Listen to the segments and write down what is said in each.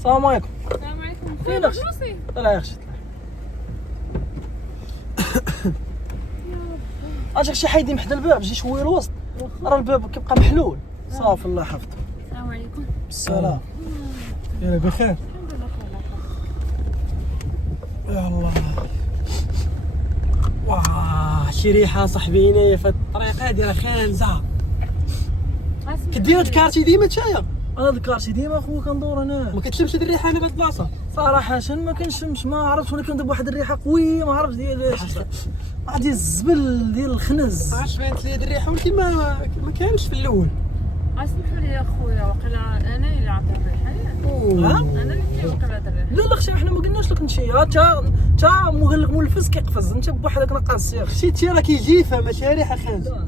السلام عليكم. السلام عليكم. فين اختي؟ طلع يا اختي طلع. اجاك شي حيدي محدا الباب، جي شويه الوسط، راه الباب كيبقى محلول. صافي الله يحفظك. السلام عليكم. بالسلام. يلا بخير. الحمد لله بخير. يا الله. واه شي ريحه صاحبي هنايا في الطريق هادي راه خانزه. كدير هاد الكارتي ديما نتايا؟ انا ذكرتي ديما اخويا كندور هنا. ما كتشمش هاد الريحه هنا في هاد البلاصه؟ صراحه ما كنشمش، ما عرفتش، ولكن دابا واحد الريحه قويه ما عرفتش ديال واحد الزبل ديال الخنز. عرفت بانت لي هاد الريحه ولكن ما كانش في الاول. اسمحوا لي يا خويا، وقيلا انا اللي عطيت الريحه ياك. انا اللي كيوقع هاد الريحه. لا اختي احنا ما قلناش لك انت، تا قال لك مولفز كيقفز، انت بوحدك ناقص يا اختي. شتي انت راه كيجيفها ماشي ريحه خانزه.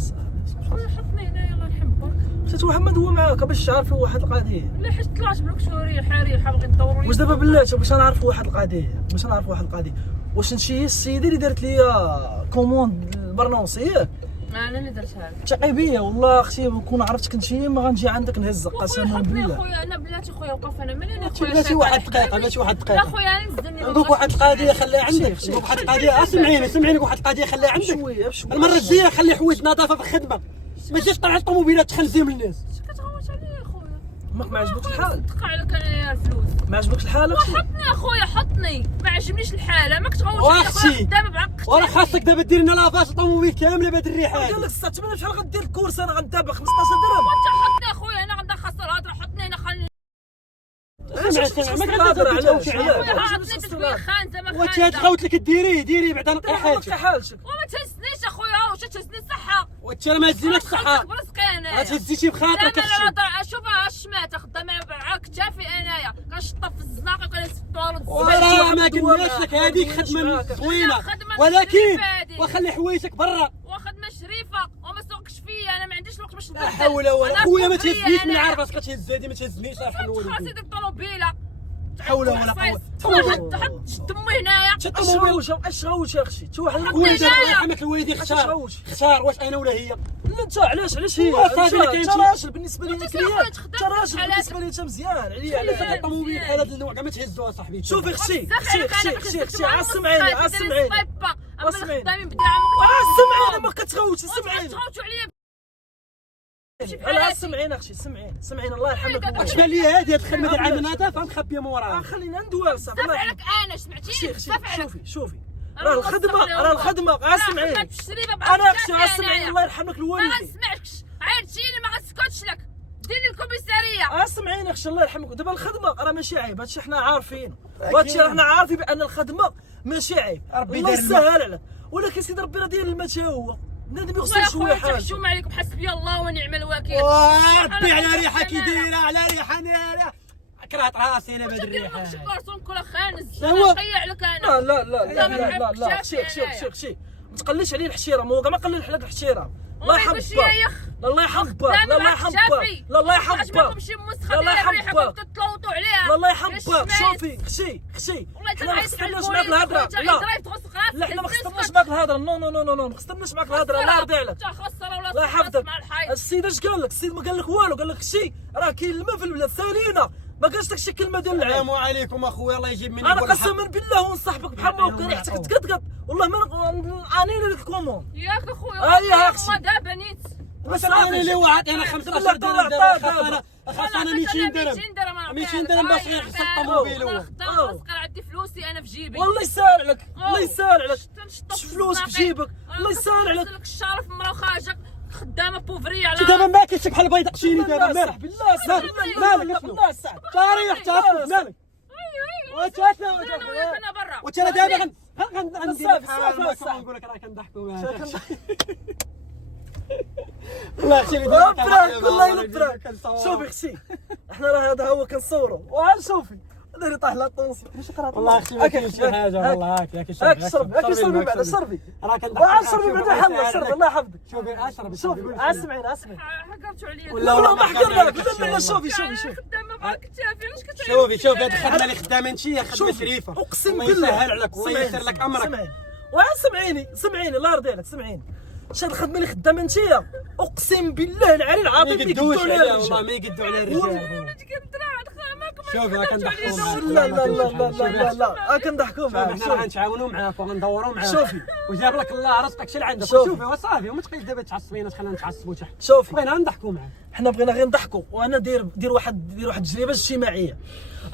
خويا حطني هنايا الله يحبك. اختي محمد هو معاك باش تعرفي واحد القضيه. لا حيت طلعت بلوك شو ريحه بغيت ندوروا. واش دابا بلاتي باش نعرفوا واحد القضيه، واش انت هي السيده اللي دارت لي كوموند البرنوس ياك؟ انا اللي درتها لك. تقي بيا والله اختي، كون عرفتك انت ما غنجي عندك نهزك خويا قسما حطني بالله. خويا، انا بلاتي خويا وقف انا مليون خويا. بلاتي واحد دقيقه بلاتي واحد لا دقيقه. خويا انا نزلني. نقولك واحد القضيه خليها عندك. نقولك واحد القضيه سمعيني واحد القضيه خليها عندك. بشويه بشويه. المره الجايه خلي حوايج نظافه في الخدمه، ما تجيش طلع الطوموبيلات تخنزي من الناس. كتغوت عليا يا خويا. ما عجبكش الحال؟ دق عليك انا الفلوس. ما عجبكش الحال اختي؟ حطني يا خويا حطني، ما عجبنيش الحاله، ما كتغوتش عليا واختي خدامه بعقلتي. وراه خاصك دابا دير لنا لافاج الطوموبيل كامله بهاد الريحه قال هادي. لك الساعه 8 شحال غدير الكورس، انا غندابا 15 درهم. وانت حطني يا خويا، انا غندخل الهضره، حطني هنا خليني. سمع ما الهضره علاش؟ خويا عطني تسويه خانزه ما وانت خانزه. هاد الخوت اللي كديري بعدا نقي حالتك. حالتك وما تهزنيش يا خويا، واش تهزني الصحه؟ وانت راه ما هزيناش الصحه، برزقي انايا. غتهزيتي بخاطرك لا اختي. لا شوفها الشماته خدامه على كتافي انايا، كنشطف في الزناقه وكنسطور وراه ما قلناش لك هذيك خدمه زوينه، ولكن وخلي حوايجك برا. وخدمه شريفه وما سوقش فيا، انا ما عنديش الوقت باش لا حول ولا قوه. ما تهزنيش من عارف راسك كتهز هادي، ما تهزنيش راه خاصي نولي. ديك الطوموبيله. حول ولا قوه. حط شد امي هنايا. اش غوت يا اختي؟ شي واحد وين الله يرحمك الوالدين اختار واش انا ولا هي؟ لا انت علاش هي؟ انت راجل بالنسبه لي كليان، انت راجل بالنسبه لي انت مزيان عليا. على الطوموبيل بحال هذا النوع كاع ما تهزوها صاحبي. شوفي اختي سمعيني الخدامين بدراهم سمعيني، ما كتغوتش سمعيني. تغوتوا عليا. لا سمعيني اختي، سمعيني الله يرحمك. واش بان لي هذه الخدمه ديال عام نظافه مخبيه موراها. خلينا ندوي صافي الله عليك انا سمعتيني. شوفي راه الخدمه سمعيني. انا اختي سمعيني الله يرحمك الوالدين. ما غنسمعكش، عيرتيني ما غنسكتش لك. ديري الكوميساريه. سمعيني اختي الله يرحمك. دابا الخدمه راه ماشي عيب، هادشي حنا عارفين، وهادشي حنا عارفين بان الخدمه ماشي عيب، الله يسهل عليك. ولكن سيدي ربي راه داير الماء حتى هو بنادم يغسل شويه حاجه. تحشوم عليكم، حسبي الله ونعم الوكيل. ربي على ريحه كي دايره، على ريحه ناريه. كرهت راسي انا بهاد الريحه. شي كارطون كل خانز. هو نقيع لك انا. لا شيخ ما تقليش عليه الحشيره، ما هو كاع ما قلل لك الحشيره. الله يحفظك الله يحفظك الله يحفظك الله يحفظك الله يحفظك الله يحفظك. شوفي خشي حنا ما خصناش معاك الهضره. لا حنا ما خصناش معاك الهضره. نو ما خصناش معاك الهضره. الله يرضي عليك الله يحفظك. السيد اش قال لك؟ السيد ما قال لك والو، قال لك خشي راه كاين الماء في البلاد سالينا، ما قالش لك شي كلمه ديال العيب. السلام عليكم اخويا الله يجيب مني. انا قسما بالله ونصاحبك بحال ما كان ريحتك تقطقط والله ما انينا لك الكومون ياك اخويا. يا اختي دابا نيت بس انا اللي وعد انا 15 درهم دابا خاص انا 200 درهم 200 درهم باش يغسل الطوموبيل. هو قال عندي فلوسي انا في جيبي. والله يسهل عليك الله يسهل عليك. فلوسك في جيبك الله يسهل عليك. لك الشرف مرا وخرجك خدامه بوفري على دابا ما كاينش بحال البيض قشيني دابا مالك بالله مالك طاريح تعرف مالك. انا برا وانت دابا غندير نقول لك راه كنضحكوا معاك. والله اختي والله البراك. شوفي اختي احنا راه هذا هو كنصوروا وعاد شوفي داير طاح لا طونسي ماشي قرات. والله اختي ما كاينش شي حاجه والله. هاك شربي بعدا شربي راه كندحك. وعاد شربي بعدا حنا شربي الله يحفظك. شوفي اشرب شوفي سمعيني حكرتوا عليا. لا ما حكرنا لك. لا شوفي خدامه مع كتافي واش كتعمل؟ شوفي هاد الخدمه اللي خدامه انت خدمه شريفه اقسم بالله بالله يسهل عليك ويسر لك امرك. سمعيني الله يرضي عليك. سمعيني شاد الخدمه اللي خدامه انت اقسم بالله العلي العظيم ما يقدوش عليها والله ما يقدوا على الرجال. ولدي كنطلع عند خامك شوفي راه كنضحكوا معاك. لا لا لا لا لا لا كنضحكوا معاك. حنا غنتعاونوا معاك وغندوروا معاك. شوفي وجاب لك الله رزقك شي اللي عندك. شوفي. شوفي وصافي وما تبقيش دابا تعصبينا خلينا نتعصبوا حتى حنا. شوفي بغينا نضحكوا معاك. حنا بغينا غير نضحكوا، وانا دير واحد التجربه اجتماعيه.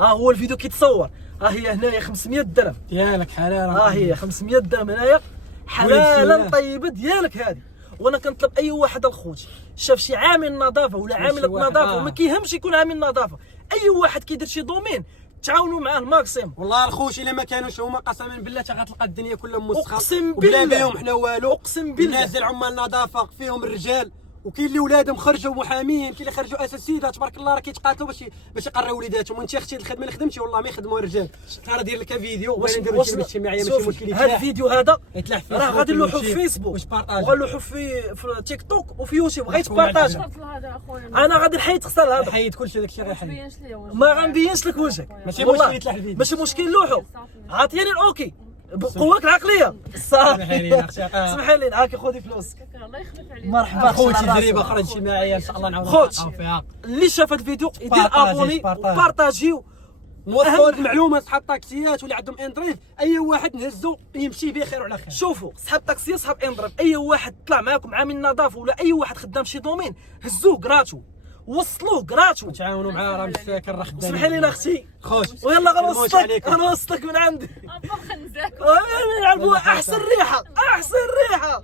هو الفيديو كيتصور، هي هنايا 500 درهم ديالك حلال. هي 500 درهم هنايا حلالا طيبه ديالك هذه. وانا كنطلب اي واحد الخوت شاف شي عامل نظافه ولا عامله نظافه، وما كيهمش يكون عامل نظافه، اي واحد كيدير شي دومين تعاونوا معاه الماكسيم. والله الخوش الا ما كانوش هما قسما بالله غتلقى الدنيا كلها مسخه. اقسم وبلا بالله بهم حنا والو. اقسم بالله الناس ديال عمال النظافه فيهم الرجال، وكاين اللي ولادهم خرجوا محامين، كاين اللي خرجوا اساتذه تبارك الله راه كيتقاتلوا باش يقراو وليداتهم. وانت اختي الخدمه اللي خدمتي والله ما يخدموا الرجال. راه دير لك فيديو بغينا نديروا شي اجتماعيه ماشي مشكل. هذا الفيديو هذا يتلاح في راه غادي نلوحو في فيسبوك وغنلوحو في تيك توك وفي يوتيوب، غيتبارطاجا. انا غادي نحيد خسر هذا، حيد كلشي داكشي غيحيد. ما غنبينش لك وجهك، ماشي مشكل يتلاح الفيديو، ماشي مشكل. لوحو عطيني الاوكي بقواك العقليه. صافي سمح لي هاكي خذي فلوس. الله يخلف عليك. مرحبا خوتي تجربه اخرى اجتماعيه ان شاء الله نعاودوا خوتي فيها. اللي شاف الفيديو يدير ابوني وبارطاجيو. نوصلوا المعلومه صحاب الطاكسيات واللي عندهم اندريف، اي واحد نهزو يمشي بخير وعلى خير. شوفوا صحاب الطاكسيه صحاب اندريف، اي واحد طلع معاكم عامل نظافه ولا اي واحد خدام شي دومين هزوه كراتو وصلوه كراتو تعاونوا معاه راه مساكن راه خدام. اسمحي لينا اختي خوش ويلا غنوصلك من عندي. ابا خنزاك نلعبوا احسن ريحه احسن ريحه.